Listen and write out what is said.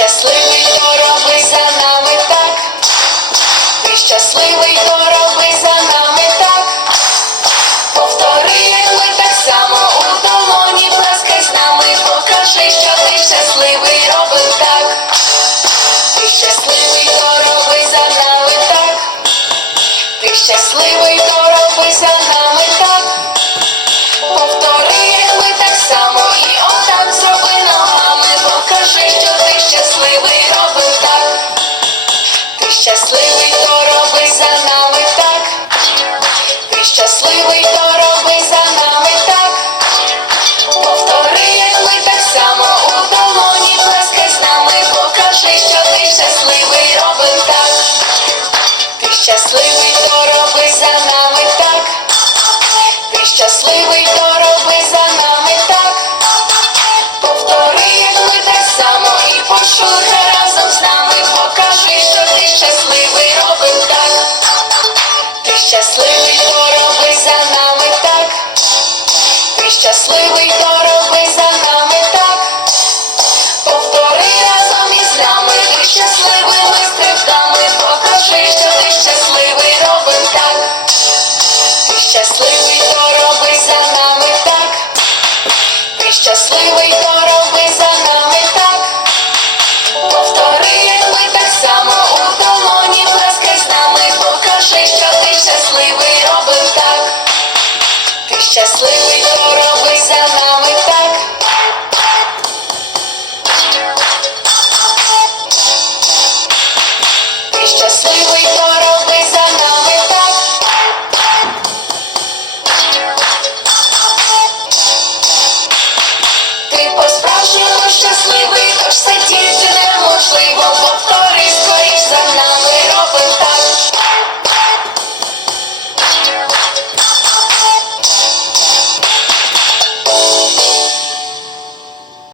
щасливий, то роби за нами так, ти щасливий, то роби за нами. щасливий, то роби за нами так, ти щасливий, то роби за нами так, повтори, як ми так само у домоні, плескай з нами, покажи, що ти щасливий, роби так, ти щасливий, то роби за нами так, ти щасливий, то щасливий, то роби за нами так. Ти щасливий, то роби за нами так. Повтори разом із нами, ти щасливими стрибками. Покажи, що ти щасливий, робим так. Ти щасливий, то роби за нами так. Ти щасливий, то щасливі.